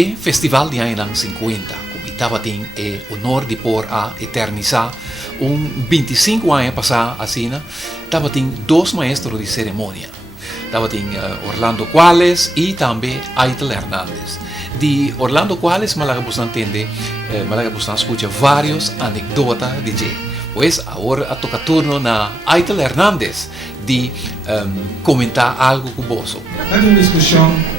E festival di anni 50, come estava in onor di por a eternizar 25 anni passati a Sina, estava in due maestros di ceremonia. Estava in Orlando Quales e também Aitel Hernández. Di Orlando Quales, malaga entende, malaga escucha varios anécdotas de Jay. Pues ahora toca turno na Aitel Hernández de comentar algo cuboso. Hay una discusión,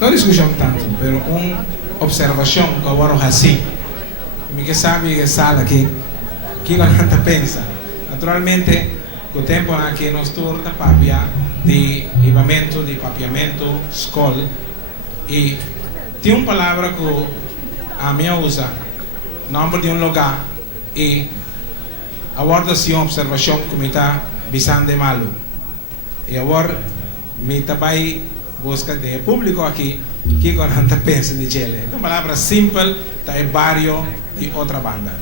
no discusión tanto, pero una observación que ahora es así. Y que sabe que sale aquí, que la gente piensa. Naturalmente, con el tiempo en que nos turna papia de equipamiento, de papiamento, escola, y tiene una palabra que a mí usa, nombre de un lugar, y ahora sí una observación que me está visando de malo. Y ahora me está busca de público aquí que con gente piensa de Chile. Una palabra simple del barrio de otra banda.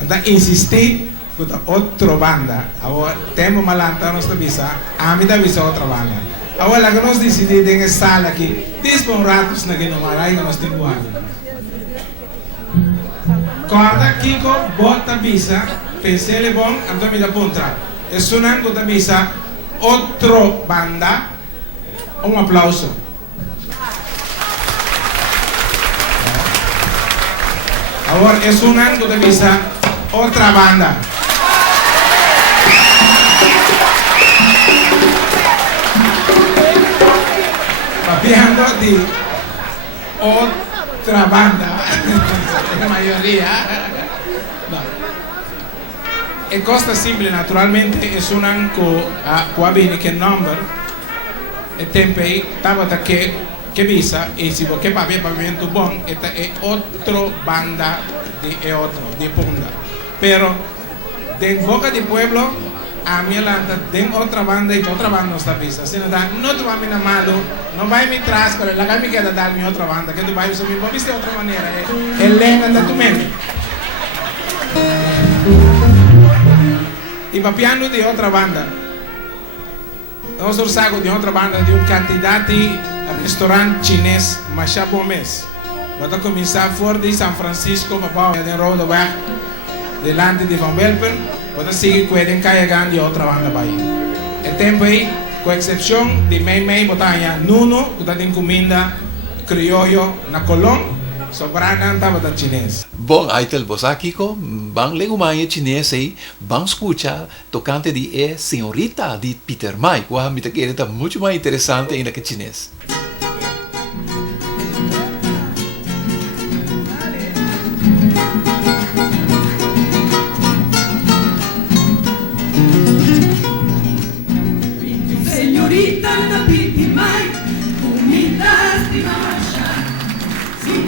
Entonces insistí con otra banda. Ahora tenemos malanta nuestra visa, a mí da visa otra banda. Ahora la que nos decidimos en esta sala aquí, dispo un rato na que no maray que nos tengo algo. Cuando Kiko bota visa, pensé le bon, entonces me da punta. Es un ángulo de visa, otra banda, un aplauso. Ahora es un ángulo de visa, otra banda. Papiando de otra banda. La mayoría. No. E costa simple naturalmente es un anco a quabini che number e tempi tabata che visa e si può che pavimento buon e otro banda di otro di punta pero de boca di pueblo a mi lanta de otra banda no sta visa se da no tu va a malo non vai mi trascorre la che mi queda darmi otra banda che tu vai a mi viste otra maniera e lenga da tu mente y papiando de otra banda. Nosotros saco de otra banda de un candidato al restaurante chinés Machá Pomés. Vamos a comenzar fuera de San Francisco, papá, de Rodoback, delante de Van Belpen. Vamos a seguir con el Cayagan de otra banda ahí. El tiempo ahí, con excepción de Mei Botanya, Nuno, que está en comida criollo, na Colón. Sobrana estava da chinês. Bom, Aitel Bosakiko, bang legumaya chinês aí, bang escuchar tocante de senhorita de Peter Mai, que me está muito mais interessante ainda que chinês. Senhorita da Peter Mai, comidas de marcha.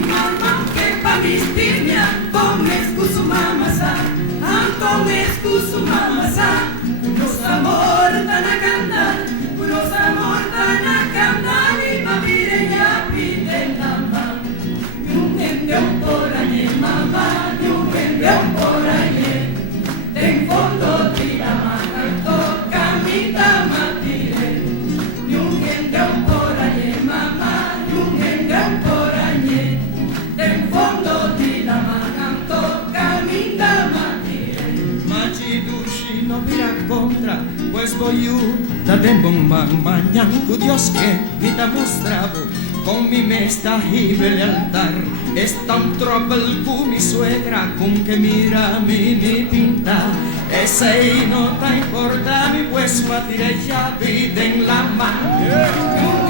Mamma che pa mistigna, come scusu mamma sa, come scusu mamma sa, nostra morta na canta, nostra morta na canta, ni ma vire ya pide mamma, un ende un poranye mamma, un ende un poranye, in fondo di la mano tocca mi da matire, un ende un poranye mamma, un ende un poranye. En fondo di la mano tocca mi da matire. Ma ci duci no mi racconta, pues voglio da tempo mañanco Dios que mi da mostravo, con mi mesta hibe el altar, es tan troppo el cu mi suegra, con que mira mi pinta, ese no te importa mi pues matire ya vida en la mano. Un